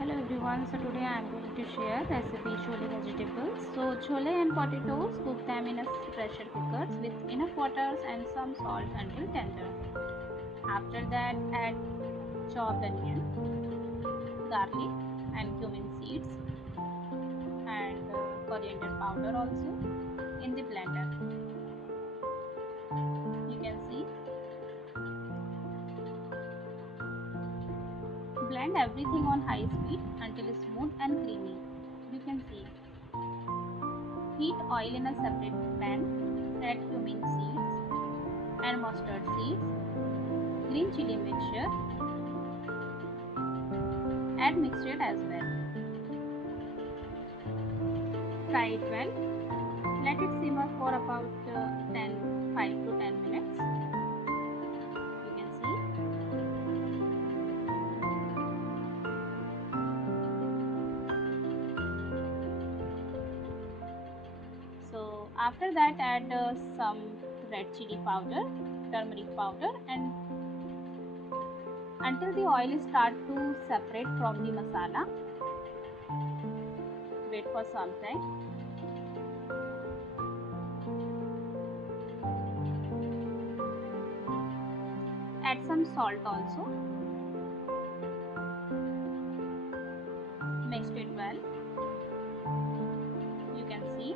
Hello everyone, so today I am going to share recipe chole vegetables. So chole and potatoes, cook them in a pressure cookers with enough water and some salt until tender. After that add chopped onion, garlic and cumin seeds and coriander powder also in the blender. You can see, blend everything on high speed until it's smooth and creamy. You can see. Heat oil in a separate pan, add cumin seeds and mustard seeds, green chili mixture, add mixture as well. Fry it well, let it simmer for about 5 to 10 minutes. You can see. So after that add some red chili powder, turmeric powder, and until the oil start to separate from the masala. Wait for some time. Add some salt also. Mixed it well. You can see.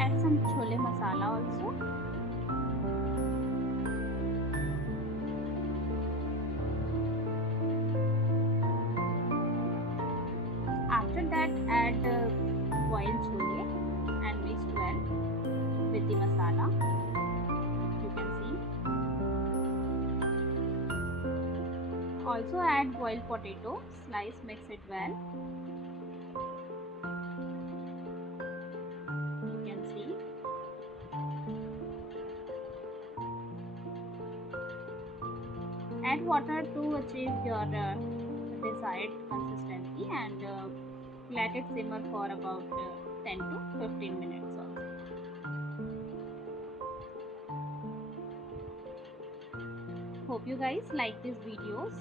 Add some chole masala also. After that add boiled chole and mix well with the masala. You can see. Also add boiled potato, slice, mix it well. You can see. Add water to achieve your desired consistency and let it simmer for about 10 to 15 minutes also. Hope you guys like these videos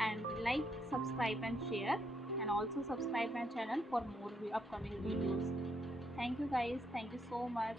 and like, subscribe and share, and also subscribe my channel for more upcoming videos. Thank you guys, thank you so much.